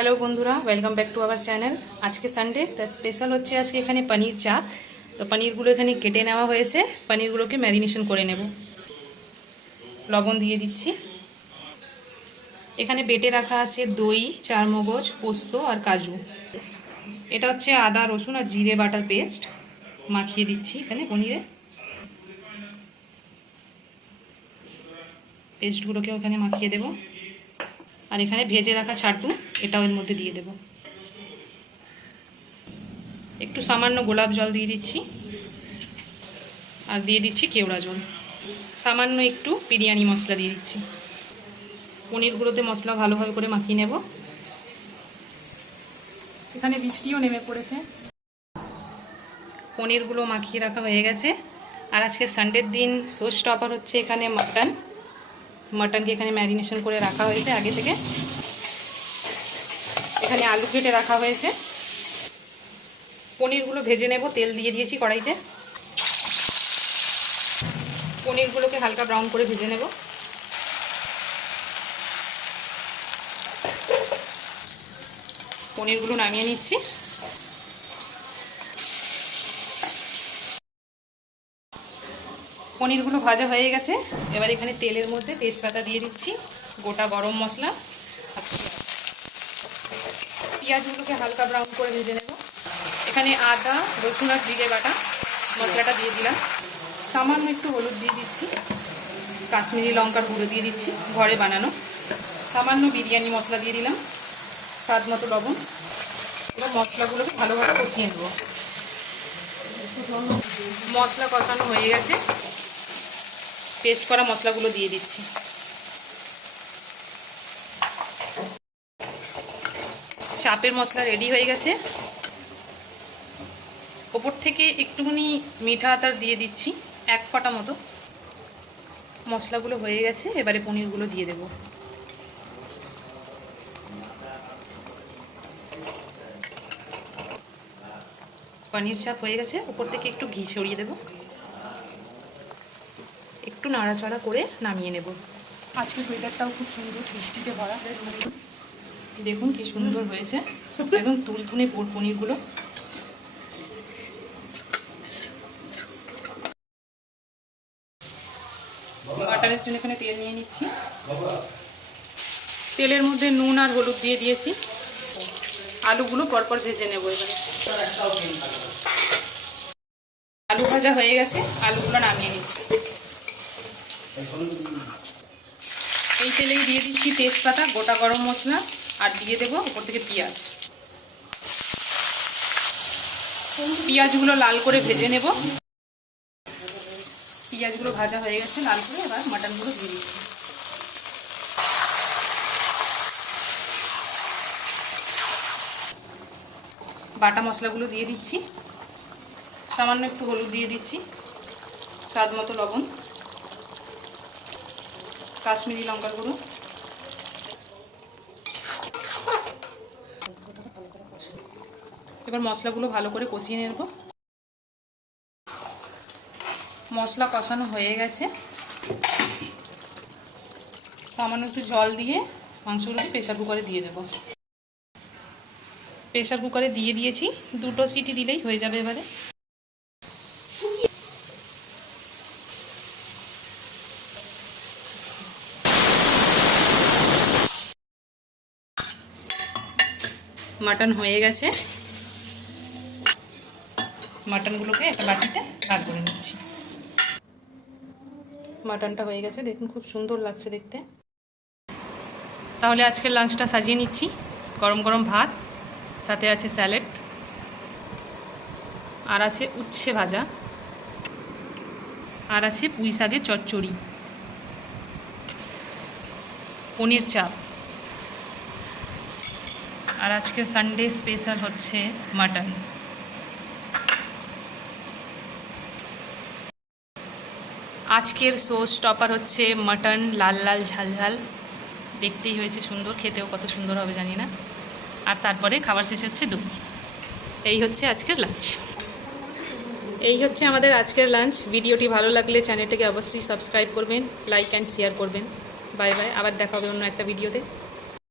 Hello বন্ধুরা, welcome back to our channel. আজকে Sunday, তো স্পেশাল হচ্ছে আজকে এখানে পনির চাপ। তো পনিরগুলো এখানে কেটে নেওয়া হয়েছে, পনিরগুলোকে ম্যারিনেশন করে নেব। লবণ দিয়ে দিচ্ছি। এখানে বেটে রাখা আছে দই, চারমগজ, পোস্ত আর কাজু। এটা হচ্ছে আদা, রসুন আর জিরে বাটার পেস্ট। মাখিয়ে দিচ্ছি এখানে পনিরে। পেস্টগুলোকেও এখানে মাখিয়ে দেব। আর এখানে ভেজে রাখা ছাতু, এটাও এর মধ্যে দিয়ে দেব। একটু সামান্য গোলাপ জল দিয়ে দিচ্ছি, আর দিয়ে দিচ্ছি কেওড়া জল। সামান্য একটু বিরিয়ানি মশলা দিয়ে দিচ্ছি। পনিরগুলোতে মশলা ভালোভাবে করে মাখিয়ে নেব। এখানে বৃষ্টিও নেমে পড়েছে। পনিরগুলো মাখিয়ে রাখা হয়ে গেছে। আর আজকে সানডের দিন শো স্টপার হচ্ছে এখানে মাটনকে এখানে ম্যারিনেশন করে রাখা হয়েছে আগে থেকে। এখানে আলু কেটে রাখা হয়েছে। পনিরগুলো ভেজে নেব, তেল দিয়ে দিয়েছি কড়াইতে। পনিরগুলোকে হালকা ব্রাউন করে ভেজে নেব। পনিরগুলো নামিয়ে নিচ্ছি। পনিরগুলো ভাজা হয়ে গেছে। এবার এখানে তেলের মধ্যে তেজপাতা দিয়ে দিচ্ছি, গোটা গরম মশলা আর পেঁয়াজগুলোকে হালকা ব্রাউন করে ভেজে নেব। এখানে আদা, রসুন আর জিরে বাটা মশলাটা দিয়ে দিলাম। সামান্য একটু হলুদ দিয়ে দিচ্ছি, কাশ্মীরি লঙ্কার গুঁড়ো দিয়ে দিচ্ছি ঘরে বানানো। সামান্য বিরিয়ানি মশলা দিয়ে দিলাম, স্বাদ মতো লবণ। এবার মশলাগুলোকে ভালোভাবে কষিয়ে নেব। মশলা কষানো হয়ে গেছে। পেস্ট করা মশলাগুলো দিয়ে দিচ্ছি। চাপের মশলা রেডি হয়ে গেছে। ওপর থেকে একটুখানি মিঠা আতর দিয়ে দিচ্ছি, 1 ফোঁটা মতো। মশলাগুলো হয়ে গেছে, এবারে পনিরগুলো দিয়ে দেব। পনির চাপ হয়ে গেছে, উপর থেকে একটু ঘি ছড়িয়ে দেব। একটু নাড়াচাড়া করে নামিয়ে নেব। আজকের ওয়েদারটাও খুব সুন্দর, বৃষ্টিতে ভরা। দেখুন কি সুন্দর হয়েছে, একদম তুলতুলে পনিরগুলো। মাটনের জন্য এখানে তেল নিয়ে নিচ্ছি। তেলের মধ্যে নুন আর হলুদ দিয়ে দিয়েছি। আলুগুলো পরপর ভেজে নেব। এবারে আলু ভাজা হয়ে গেছে, আলুগুলো নামিয়ে নিচ্ছি। এই তেলেই দিয়ে দিচ্ছি তেজপাতা, গোটা গরম মশলা, আর দিয়ে দেবো উপর থেকে পেঁয়াজ। পেঁয়াজগুলো লাল করে ভেজে নেব। পেঁয়াজগুলো ভাজা হয়ে গেছে লাল করে, এবার মাটনগুলো দিয়ে দিচ্ছি। বাটা মশলাগুলো দিয়ে দিচ্ছি। সামান্য একটু হলুদ দিয়ে দিচ্ছি, স্বাদ মতো লবণ, কাশ্মীরি লঙ্কার গুঁড়ো। এবার মশলাগুলো ভালো করে কষিয়ে নেব। মশলা কষানো হয়ে গেছে। সামান্য একটু জল দিয়ে মাংসগুলোকে প্রেসার কুকারে দিয়ে দেব। প্রেসার কুকারে দিয়ে দিয়েছি, 2টো সিটি দিলেই হয়ে যাবে। এবারে মাটন হয়ে গেছে। মাটনগুলোকে একটা বাটিতে ভাগ করে নিচ্ছি। মাটনটা হয়ে গেছে, দেখুন খুব সুন্দর লাগছে দেখতে। তাহলে আজকের লাঞ্চটা সাজিয়ে নিচ্ছি। গরম গরম ভাত, সাথে আছে স্যালাড, আর আছে উচ্ছে ভাজা, আর আছে পুঁই শাকের চচ্চড়ি, পনির চাপ, আর আজকে সানডে স্পেশাল হচ্ছে মাটন। আজকের শো স্টপার হচ্ছে মাটন, লাল লাল ঝাল ঝাল, দেখতেই হয়েছে সুন্দর, খেতেও কত সুন্দর হবে জানি না। আর তারপরে খাবার শেষে হচ্ছে দই। এই হচ্ছে আজকের লাঞ্চ। এই হচ্ছে আমাদের আজকের লাঞ্চ। ভিডিওটি ভালো লাগলে চ্যানেলটাকে অবশ্যই সাবস্ক্রাইব করবেন, লাইক অ্যান্ড শেয়ার করবেন। বাই বাই, আবার দেখা হবে অন্য একটা ভিডিওতে।